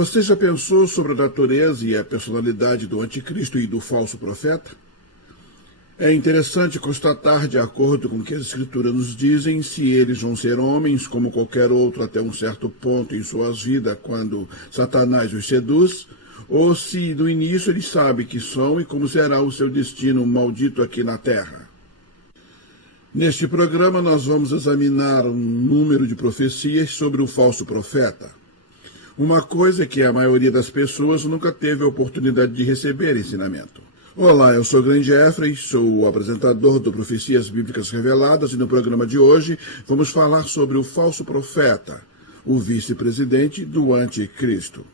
Você já pensou sobre a natureza e a personalidade do anticristo e do falso profeta? É interessante constatar, de acordo com o que as Escrituras nos dizem, se eles vão ser homens como qualquer outro até um certo ponto em suas vidas, quando Satanás os seduz, ou se no início eles sabem que são e como será o seu destino maldito aqui na terra. Neste programa nós vamos examinar um número de profecias sobre o falso profeta. Uma coisa é que a maioria das pessoas nunca teve a oportunidade de receber ensinamento. Olá, eu sou Glenn Jeffrey, sou o apresentador do Profecias Bíblicas Reveladas e no programa de hoje vamos falar sobre o falso profeta, o vice-presidente do anticristo.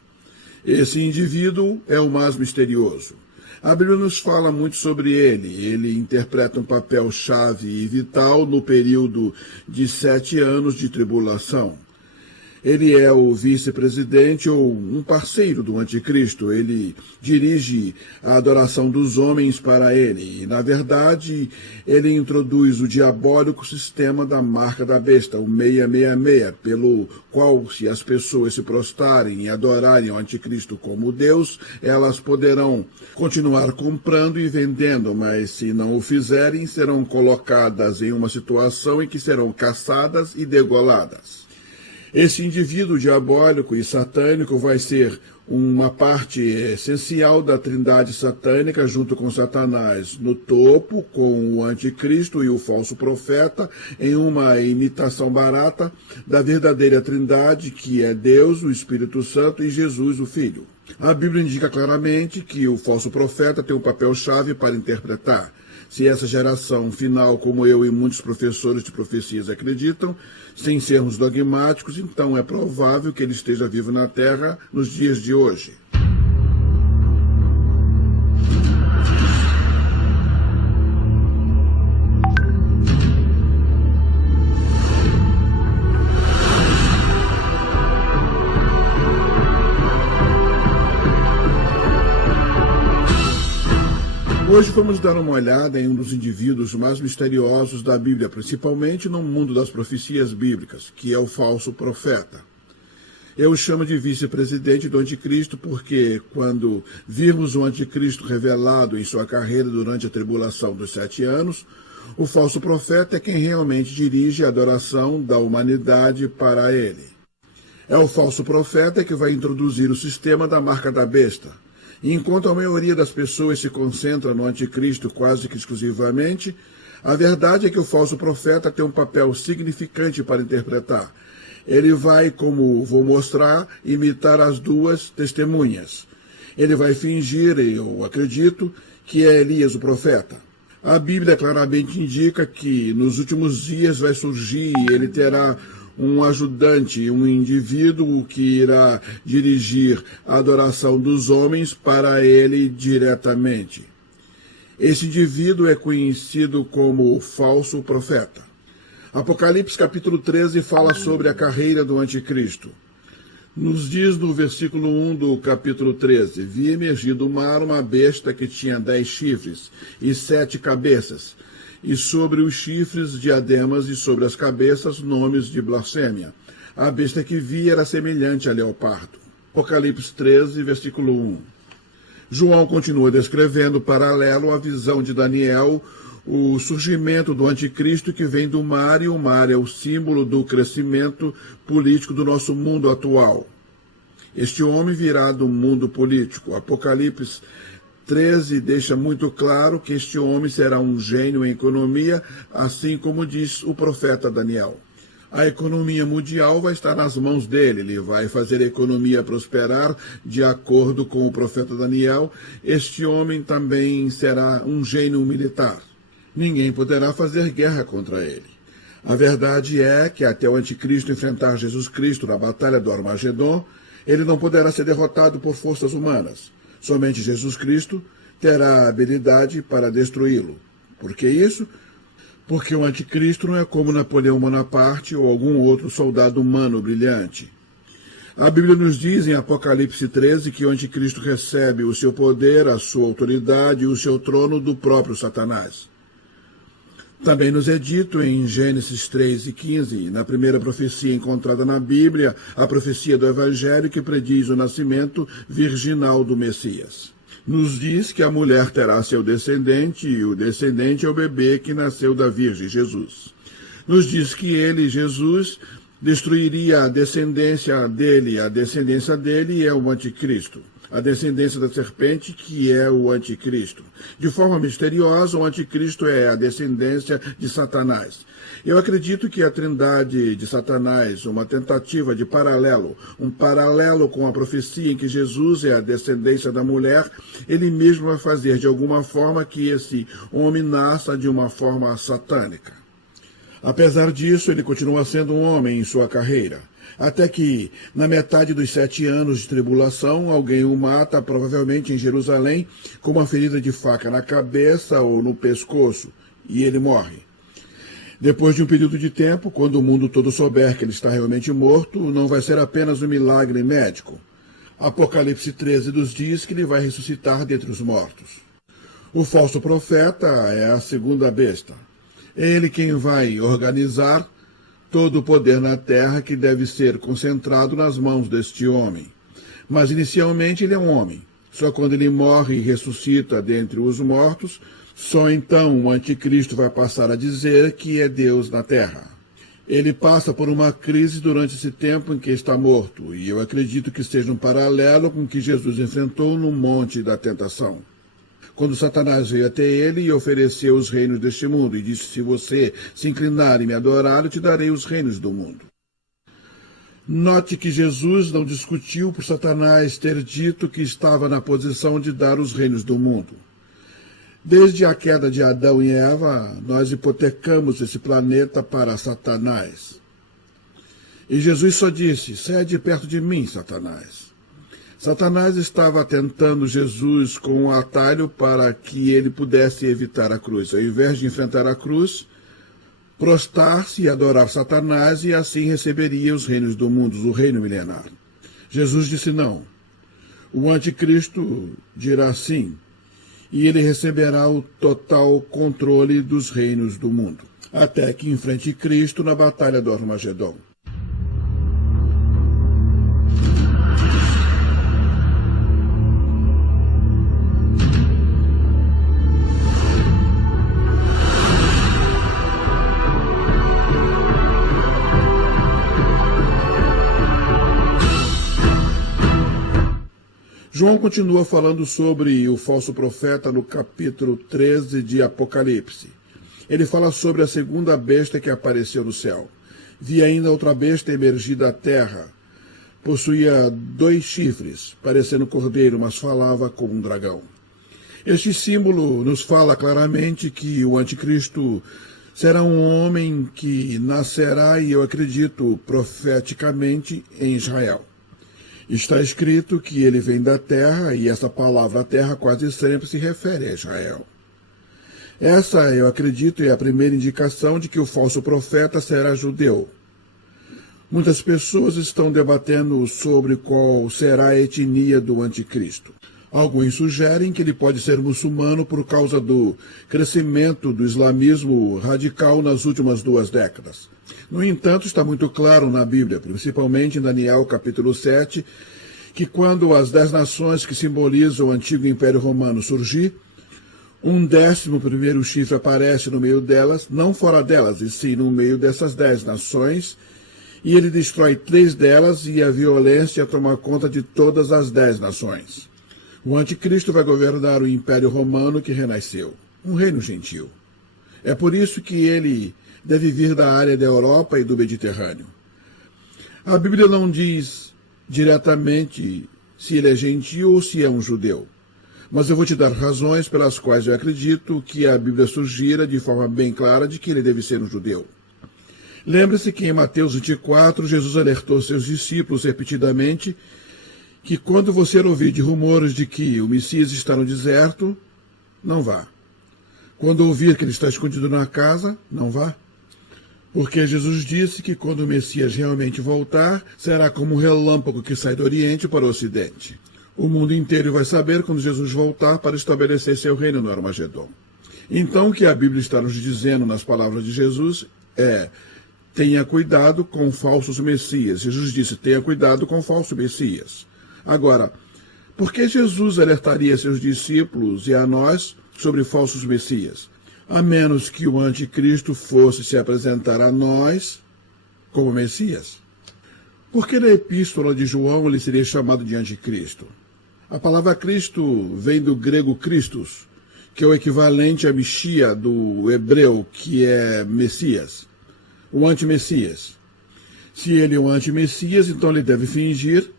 Esse indivíduo é o mais misterioso. A Bíblia nos fala muito sobre ele. Ele interpreta um papel chave e vital no período de 7 anos de tribulação. Ele é o vice-presidente ou um parceiro do anticristo. Ele dirige a adoração dos homens para ele. E, na verdade, ele introduz o diabólico sistema da marca da besta, o 666, pelo qual, se as pessoas se prostrarem e adorarem ao anticristo como Deus, elas poderão continuar comprando e vendendo, mas se não o fizerem, serão colocadas em uma situação em que serão caçadas e degoladas. Esse indivíduo diabólico e satânico vai ser uma parte essencial da trindade satânica junto com Satanás no topo, com o anticristo e o falso profeta, em uma imitação barata da verdadeira trindade, que é Deus, o Espírito Santo e Jesus, o Filho. A Bíblia indica claramente que o falso profeta tem um papel-chave para interpretar. Se essa geração final, como eu e muitos professores de profecias acreditam, sem sermos dogmáticos, então é provável que ele esteja vivo na Terra nos dias de hoje. Hoje vamos dar uma olhada em um dos indivíduos mais misteriosos da Bíblia, principalmente no mundo das profecias bíblicas, que é o falso profeta. Eu o chamo de vice-presidente do anticristo porque, quando virmos o anticristo revelado em sua carreira durante a tribulação dos 7 anos, o falso profeta é quem realmente dirige a adoração da humanidade para ele. É o falso profeta que vai introduzir o sistema da marca da besta. E enquanto a maioria das pessoas se concentra no anticristo quase que exclusivamente, a verdade é que o falso profeta tem um papel significante para interpretar. Ele vai, como vou mostrar, imitar as duas testemunhas. Ele vai fingir, eu acredito, que é Elias o profeta. A Bíblia claramente indica que nos últimos dias vai surgir e ele terá um ajudante, um indivíduo que irá dirigir a adoração dos homens para ele diretamente. Esse indivíduo é conhecido como o falso profeta. Apocalipse capítulo 13 fala sobre a carreira do anticristo. Nos diz no versículo 1 do capítulo 13, vi emergir do mar uma besta que tinha 10 chifres e 7 cabeças, e sobre os chifres diademas e sobre as cabeças nomes de blasfêmia. A besta que vi era semelhante a leopardo. Apocalipse 13, versículo 1. João continua descrevendo, paralelo à visão de Daniel, o surgimento do anticristo que vem do mar, e o mar é o símbolo do crescimento político do nosso mundo atual. Este homem virá do mundo político. Apocalipse 13 deixa muito claro que este homem será um gênio em economia, assim como diz o profeta Daniel. A economia mundial vai estar nas mãos dele, ele vai fazer a economia prosperar de acordo com o profeta Daniel. Este homem também será um gênio militar. Ninguém poderá fazer guerra contra ele. A verdade é que até o anticristo enfrentar Jesus Cristo na batalha do Armagedon, ele não poderá ser derrotado por forças humanas. Somente Jesus Cristo terá a habilidade para destruí-lo. Por que isso? Porque o anticristo não é como Napoleão Bonaparte ou algum outro soldado humano brilhante. A Bíblia nos diz em Apocalipse 13 que o anticristo recebe o seu poder, a sua autoridade e o seu trono do próprio Satanás. Também nos é dito em Gênesis 3:15, na primeira profecia encontrada na Bíblia, a profecia do Evangelho que prediz o nascimento virginal do Messias. Nos diz que a mulher terá seu descendente, e o descendente é o bebê que nasceu da Virgem, Jesus. Nos diz que ele, Jesus, destruiria a descendência dele é o anticristo. A descendência da serpente, que é o anticristo. De forma misteriosa, o anticristo é a descendência de Satanás. Eu acredito que a trindade de Satanás, uma tentativa de paralelo, um paralelo com a profecia em que Jesus é a descendência da mulher, ele mesmo vai fazer de alguma forma que esse homem nasça de uma forma satânica. Apesar disso, ele continua sendo um homem em sua carreira. Até que, na metade dos 7 anos de tribulação, alguém o mata, provavelmente em Jerusalém, com uma ferida de faca na cabeça ou no pescoço, e ele morre. Depois de um período de tempo, quando o mundo todo souber que ele está realmente morto, não vai ser apenas um milagre médico. Apocalipse 13 nos diz que ele vai ressuscitar dentre os mortos. O falso profeta é a segunda besta. É ele quem vai organizar todo o poder na terra que deve ser concentrado nas mãos deste homem. Mas inicialmente ele é um homem. Só quando ele morre e ressuscita dentre os mortos, só então o anticristo vai passar a dizer que é Deus na terra. Ele passa por uma crise durante esse tempo em que está morto, e eu acredito que seja um paralelo com o que Jesus enfrentou no Monte da Tentação. Quando Satanás veio até ele e ofereceu os reinos deste mundo, e disse, se você se inclinar e me adorar, eu te darei os reinos do mundo. Note que Jesus não discutiu por Satanás ter dito que estava na posição de dar os reinos do mundo. Desde a queda de Adão e Eva, nós hipotecamos esse planeta para Satanás. E Jesus só disse, sai de perto de mim, Satanás. Satanás estava tentando Jesus com um atalho para que ele pudesse evitar a cruz. Ao invés de enfrentar a cruz, prostrar-se e adorar Satanás, e assim receberia os reinos do mundo, o reino milenar. Jesus disse não. O anticristo dirá sim, e ele receberá o total controle dos reinos do mundo, até que enfrente Cristo na batalha do Armagedon. João continua falando sobre o falso profeta no capítulo 13 de Apocalipse. Ele fala sobre a segunda besta que apareceu no céu. Vi ainda outra besta emergir da terra. Possuía 2 chifres, parecendo cordeiro, mas falava como um dragão. Este símbolo nos fala claramente que o anticristo será um homem que nascerá, e eu acredito profeticamente, em Israel. Está escrito que ele vem da terra, e essa palavra terra quase sempre se refere a Israel. Essa, eu acredito, é a primeira indicação de que o falso profeta será judeu. Muitas pessoas estão debatendo sobre qual será a etnia do anticristo. Alguns sugerem que ele pode ser muçulmano por causa do crescimento do islamismo radical nas últimas 2 décadas. No entanto, está muito claro na Bíblia, principalmente em Daniel capítulo 7, que quando as 10 nações que simbolizam o antigo Império Romano surgir, um 11º chifre aparece no meio delas, não fora delas, e sim no meio dessas 10 nações, e ele destrói 3 delas, e a violência toma conta de todas as 10 nações. O anticristo vai governar o Império Romano que renasceu, um reino gentil. É por isso que ele deve vir da área da Europa e do Mediterrâneo. A Bíblia não diz diretamente se ele é gentil ou se é um judeu, mas eu vou te dar razões pelas quais eu acredito que a Bíblia sugira de forma bem clara de que ele deve ser um judeu. Lembre-se que em Mateus 24, Jesus alertou seus discípulos repetidamente que quando você ouvir de rumores de que o Messias está no deserto, não vá. Quando ouvir que ele está escondido na casa, não vá. Porque Jesus disse que quando o Messias realmente voltar, será como um relâmpago que sai do Oriente para o Ocidente. O mundo inteiro vai saber quando Jesus voltar para estabelecer seu reino no Armagedon. Então, o que a Bíblia está nos dizendo nas palavras de Jesus é: tenha cuidado com falsos messias. Jesus disse: tenha cuidado com falso messias. Agora, por que Jesus alertaria seus discípulos e a nós sobre falsos messias? A menos que o anticristo fosse se apresentar a nós como Messias. Por que na epístola de João ele seria chamado de anticristo? A palavra Cristo vem do grego Christos, que é o equivalente a Mexia do hebreu, que é Messias, o anti-Messias. Se ele é um anti-Messias, então ele deve fingir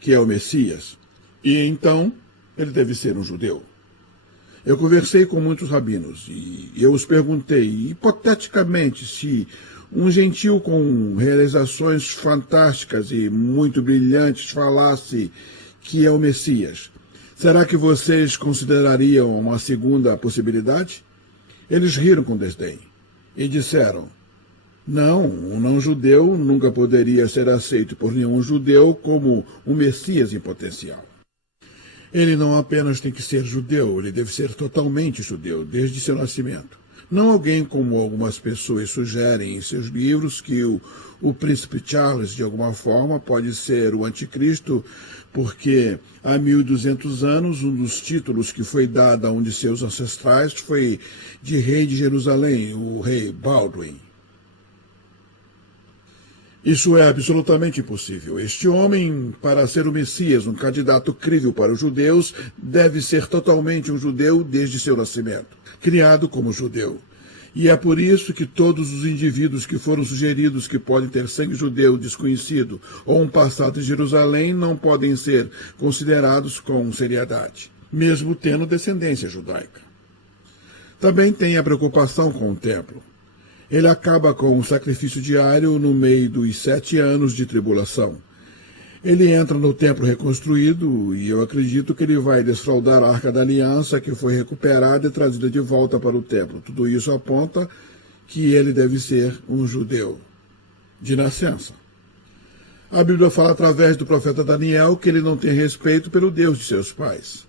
que é o Messias. E então ele deve ser um judeu. Eu conversei com muitos rabinos e eu os perguntei, hipoteticamente, se um gentil com realizações fantásticas e muito brilhantes falasse que é o Messias, será que vocês considerariam uma segunda possibilidade? Eles riram com desdém e disseram: não, um não-judeu nunca poderia ser aceito por nenhum judeu como um Messias em potencial. Ele não apenas tem que ser judeu, ele deve ser totalmente judeu, desde seu nascimento. Não alguém como algumas pessoas sugerem em seus livros que o príncipe Charles, de alguma forma, pode ser o anticristo, porque há 1200 anos um dos títulos que foi dado a um de seus ancestrais foi de rei de Jerusalém, o rei Baldwin. Isso é absolutamente impossível. Este homem, para ser o Messias, um candidato crível para os judeus, deve ser totalmente um judeu desde seu nascimento, criado como judeu. E é por isso que todos os indivíduos que foram sugeridos que podem ter sangue judeu desconhecido ou um passado em Jerusalém não podem ser considerados com seriedade, mesmo tendo descendência judaica. Também tem a preocupação com o templo. Ele acaba com o sacrifício diário no meio dos 7 anos de tribulação. Ele entra no templo reconstruído e eu acredito que ele vai desfraldar a Arca da Aliança, que foi recuperada e trazida de volta para o templo. Tudo isso aponta que ele deve ser um judeu de nascença. A Bíblia fala através do profeta Daniel que ele não tem respeito pelo Deus de seus pais.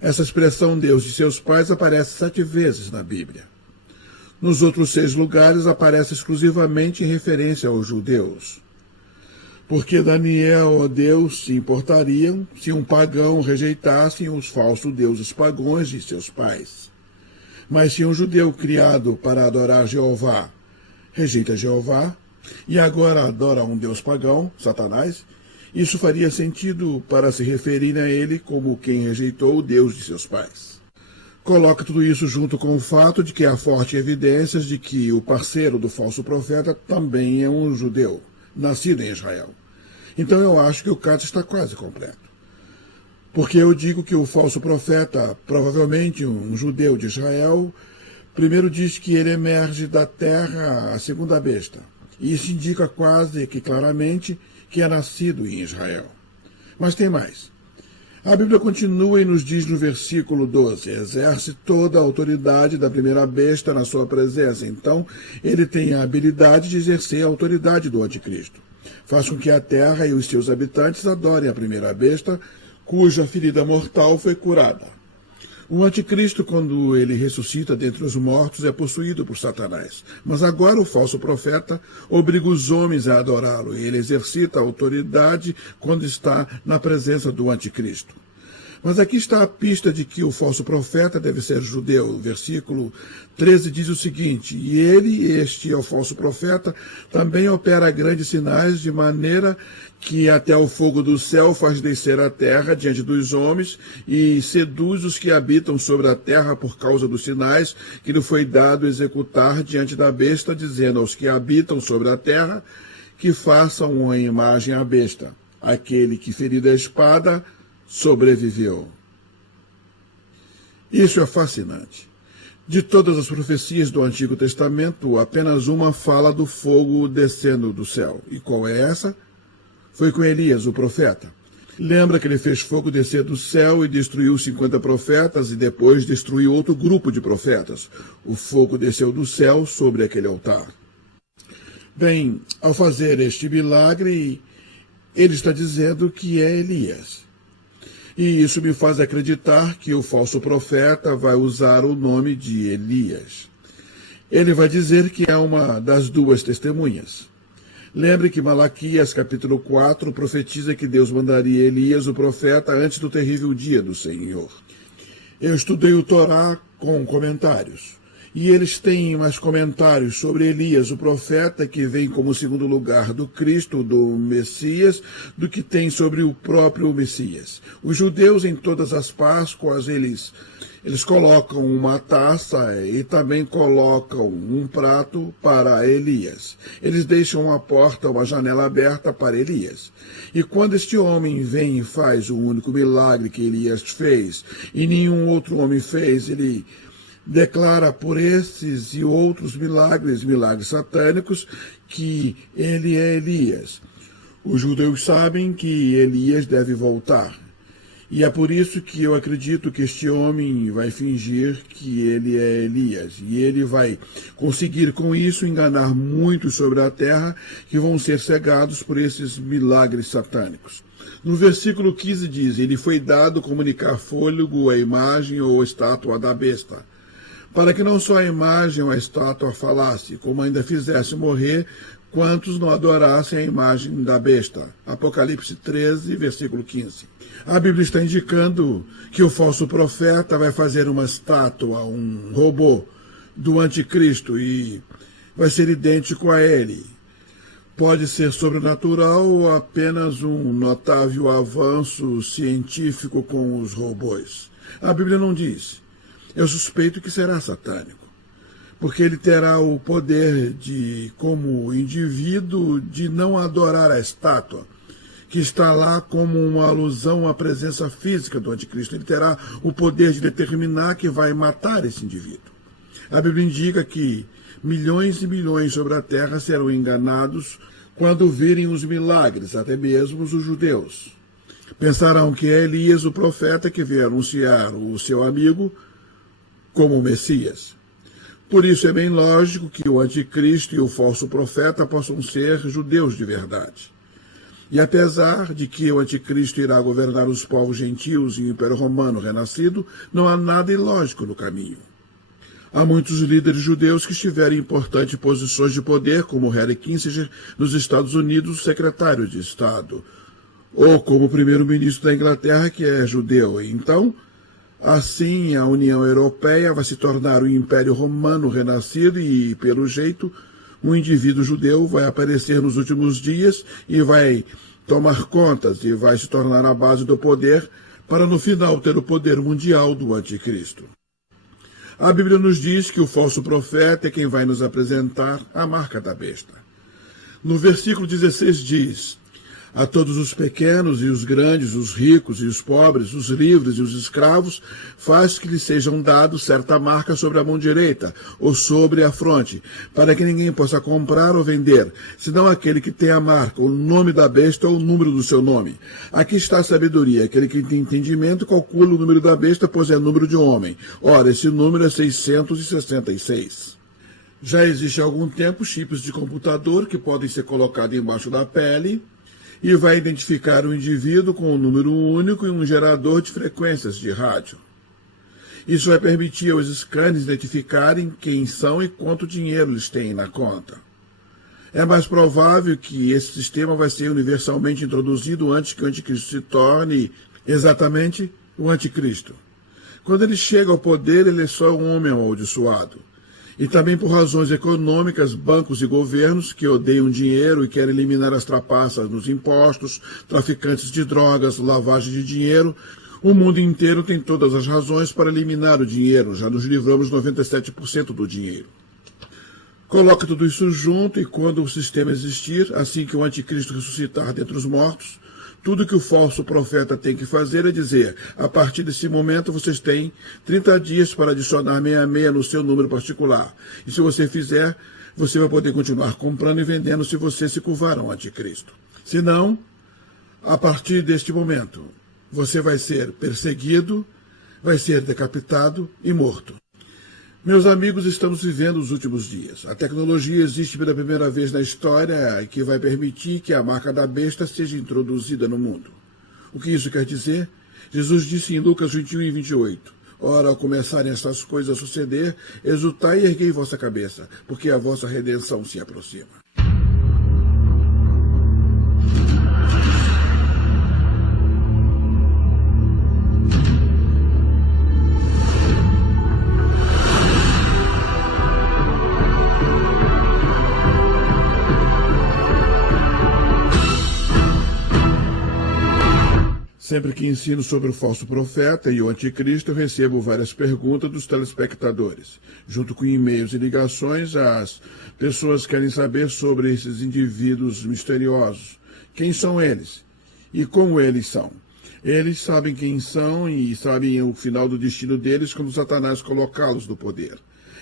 Essa expressão Deus de seus pais aparece 7 vezes na Bíblia. Nos outros 6 lugares aparece exclusivamente em referência aos judeus. Porque Daniel ou Deus se importariam se um pagão rejeitasse os falsos deuses pagãos de seus pais. Mas se um judeu criado para adorar Jeová rejeita Jeová e agora adora um deus pagão, Satanás, isso faria sentido para se referir a ele como quem rejeitou o Deus de seus pais. Coloca tudo isso junto com o fato de que há fortes evidências de que o parceiro do falso profeta também é um judeu, nascido em Israel. Então eu acho que o caso está quase completo. Porque eu digo que o falso profeta, provavelmente um judeu de Israel, primeiro diz que ele emerge da terra a segunda besta. E isso indica quase que claramente que é nascido em Israel. Mas tem mais. A Bíblia continua e nos diz no versículo 12, exerce toda a autoridade da primeira besta na sua presença. Então, ele tem a habilidade de exercer a autoridade do anticristo. Faz com que a terra e os seus habitantes adorem a primeira besta, cuja ferida mortal foi curada. O anticristo, quando ele ressuscita dentre os mortos, é possuído por Satanás. Mas agora o falso profeta obriga os homens a adorá-lo, e ele exercita a autoridade quando está na presença do anticristo. Mas aqui está a pista de que o falso profeta deve ser judeu. O versículo 13 diz o seguinte: e ele, este é o falso profeta, também opera grandes sinais, de maneira que até o fogo do céu faz descer a terra diante dos homens e seduz os que habitam sobre a terra por causa dos sinais que lhe foi dado executar diante da besta, dizendo aos que habitam sobre a terra que façam uma imagem à besta. Aquele que, ferido a espada, sobreviveu. Isso é fascinante. De todas as profecias do Antigo Testamento, apenas uma fala do fogo descendo do céu. E qual é essa? Foi com Elias, o profeta. Lembra que ele fez fogo descer do céu e destruiu 50 profetas e depois destruiu outro grupo de profetas. O fogo desceu do céu sobre aquele altar. Bem, ao fazer este milagre, ele está dizendo que é Elias. E isso me faz acreditar que o falso profeta vai usar o nome de Elias. Ele vai dizer que é uma das duas testemunhas. Lembre que Malaquias, capítulo 4, profetiza que Deus mandaria Elias, o profeta, antes do terrível dia do Senhor. Eu estudei o Torá com comentários. E eles têm mais comentários sobre Elias, o profeta, que vem como segundo lugar do Cristo, do Messias, do que tem sobre o próprio Messias. Os judeus, em todas as Páscoas, eles colocam uma taça e também colocam um prato para Elias. Eles deixam uma porta, uma janela aberta para Elias. E quando este homem vem e faz o único milagre que Elias fez, e nenhum outro homem fez, ele declara por esses e outros milagres satânicos, que ele é Elias. Os judeus sabem que Elias deve voltar. E é por isso que eu acredito que este homem vai fingir que ele é Elias. E ele vai conseguir com isso enganar muitos sobre a terra que vão ser cegados por esses milagres satânicos. No versículo 15 diz: ele foi dado comunicar fôlego à imagem ou estátua da besta, para que não só a imagem ou a estátua falasse, como ainda fizesse morrer quantos não adorassem a imagem da besta. Apocalipse 13, versículo 15. A Bíblia está indicando que o falso profeta vai fazer uma estátua, um robô do anticristo, e vai ser idêntico a ele. Pode ser sobrenatural ou apenas um notável avanço científico com os robôs. A Bíblia não diz. Eu suspeito que será satânico, porque ele terá o poder de, como indivíduo, de não adorar a estátua, que está lá como uma alusão à presença física do anticristo. Ele terá o poder de determinar que vai matar esse indivíduo. A Bíblia indica que milhões e milhões sobre a terra serão enganados quando virem os milagres, até mesmo os judeus. Pensarão que é Elias, o profeta, que veio anunciar o seu amigo como o Messias. Por isso é bem lógico que o anticristo e o falso profeta possam ser judeus de verdade. E apesar de que o anticristo irá governar os povos gentios e o Império Romano renascido, não há nada ilógico no caminho. Há muitos líderes judeus que estiveram em importantes posições de poder, como Henry Kissinger nos Estados Unidos, secretário de Estado, ou como o primeiro-ministro da Inglaterra, que é judeu. Então, assim, a União Europeia vai se tornar o Império Romano renascido e, pelo jeito, um indivíduo judeu vai aparecer nos últimos dias e vai tomar contas e vai se tornar a base do poder para, no final, ter o poder mundial do anticristo. A Bíblia nos diz que o falso profeta é quem vai nos apresentar a marca da besta. No versículo 16 diz: a todos os pequenos e os grandes, os ricos e os pobres, os livres e os escravos, faz que lhes sejam dados certa marca sobre a mão direita ou sobre a fronte, para que ninguém possa comprar ou vender, senão aquele que tem a marca, o nome da besta ou o número do seu nome. Aqui está a sabedoria. Aquele que tem entendimento calcula o número da besta, pois é número de um homem. Ora, esse número é 666. Já existe há algum tempo chips de computador que podem ser colocados embaixo da pele e vai identificar o indivíduo com um número único e um gerador de frequências de rádio. Isso vai permitir aos scanners identificarem quem são e quanto dinheiro eles têm na conta. É mais provável que esse sistema vai ser universalmente introduzido antes que o anticristo se torne exatamente o anticristo. Quando ele chega ao poder, ele é só um homem amaldiçoado. E também por razões econômicas, bancos e governos que odeiam dinheiro e querem eliminar as trapaças nos impostos, traficantes de drogas, lavagem de dinheiro. O mundo inteiro tem todas as razões para eliminar o dinheiro. Já nos livramos 97% do dinheiro. Coloca tudo isso junto e quando o sistema existir, assim que o anticristo ressuscitar dentre os mortos, tudo que o falso profeta tem que fazer é dizer: a partir desse momento vocês têm 30 dias para adicionar 66 no seu número particular. E se você fizer, você vai poder continuar comprando e vendendo se você se curvar ao anticristo. Se não, a partir deste momento, você vai ser perseguido, vai ser decapitado e morto. Meus amigos, estamos vivendo os últimos dias. A tecnologia existe pela primeira vez na história e que vai permitir que a marca da besta seja introduzida no mundo. O que isso quer dizer? Jesus disse em Lucas 21:28, ora, ao começarem estas coisas a suceder, exultai e erguei vossa cabeça, porque a vossa redenção se aproxima. Sempre que ensino sobre o falso profeta e o anticristo, eu recebo várias perguntas dos telespectadores. Junto com e-mails e ligações, as pessoas querem saber sobre esses indivíduos misteriosos. Quem são eles? E como eles são? Eles sabem quem são e sabem o final do destino deles quando Satanás colocá-los no poder.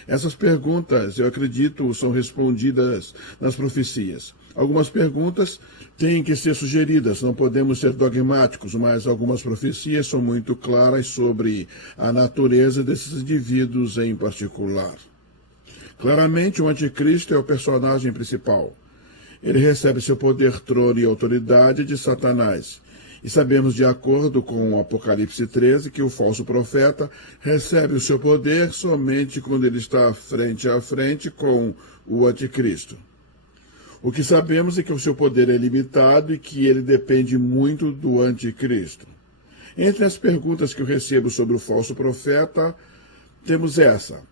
Essas perguntas, eu acredito, são respondidas nas profecias. Algumas perguntas têm que ser sugeridas, não podemos ser dogmáticos, mas algumas profecias são muito claras sobre a natureza desses indivíduos em particular. Claramente, o anticristo é o personagem principal. Ele recebe seu poder, trono e autoridade de Satanás. E sabemos, de acordo com o Apocalipse 13, que o falso profeta recebe o seu poder somente quando ele está frente a frente com o anticristo. O que sabemos é que o seu poder é limitado e que ele depende muito do anticristo. Entre as perguntas que eu recebo sobre o falso profeta, temos essa.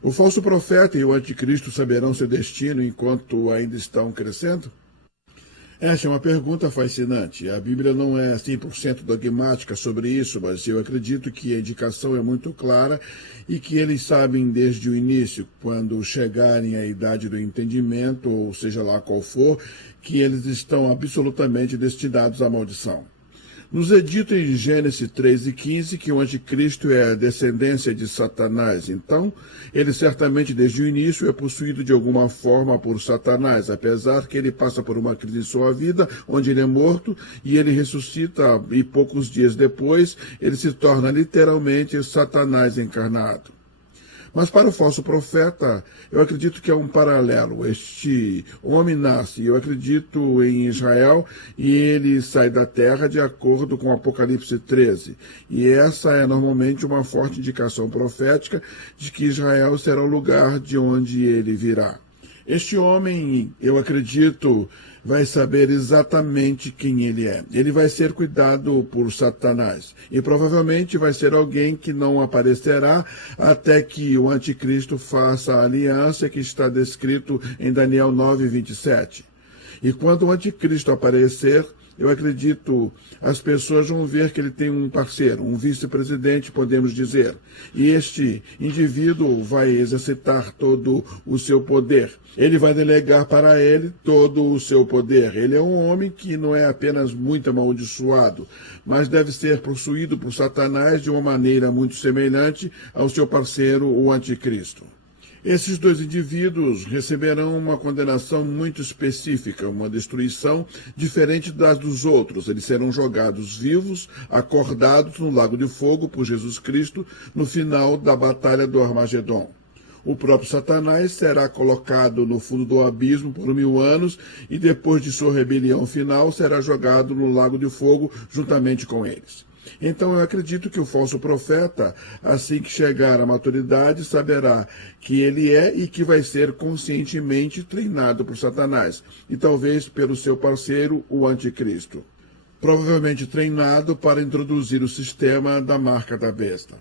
O falso profeta e o anticristo saberão seu destino enquanto ainda estão crescendo? Essa é uma pergunta fascinante. A Bíblia não é 100% dogmática sobre isso, mas eu acredito que a indicação é muito clara e que eles sabem desde o início, quando chegarem à idade do entendimento, ou seja lá qual for, que eles estão absolutamente destinados à maldição. Nos é dito em Gênesis 3:15 que o anticristo é a descendência de Satanás. Então, ele certamente desde o início é possuído de alguma forma por Satanás, apesar que ele passa por uma crise em sua vida, onde ele é morto e ele ressuscita e poucos dias depois ele se torna literalmente Satanás encarnado. Mas para o falso profeta, eu acredito que é um paralelo. Este homem nasce, eu acredito, em Israel, e ele sai da terra de acordo com Apocalipse 13. E essa é normalmente uma forte indicação profética de que Israel será o lugar de onde ele virá. Este homem, eu acredito, vai saber exatamente quem ele é. Ele vai ser cuidado por Satanás. E provavelmente vai ser alguém que não aparecerá até que o anticristo faça a aliança que está descrito em Daniel 9:27. E quando o anticristo aparecer, eu acredito, as pessoas vão ver que ele tem um parceiro, um vice-presidente, podemos dizer. E este indivíduo vai exercitar todo o seu poder. Ele vai delegar para ele todo o seu poder. Ele é um homem que não é apenas muito amaldiçoado, mas deve ser possuído por Satanás de uma maneira muito semelhante ao seu parceiro, o anticristo. Esses dois indivíduos receberão uma condenação muito específica, uma destruição diferente das dos outros. Eles serão jogados vivos, acordados no lago de fogo por Jesus Cristo no final da batalha do Armagedon. O próprio Satanás será colocado no fundo do abismo por 1000 anos e depois de sua rebelião final será jogado no lago de fogo juntamente com eles. Então eu acredito que o falso profeta, assim que chegar à maturidade, saberá que ele é e que vai ser conscientemente treinado por Satanás, e talvez pelo seu parceiro, o anticristo. Provavelmente treinado para introduzir o sistema da marca da besta.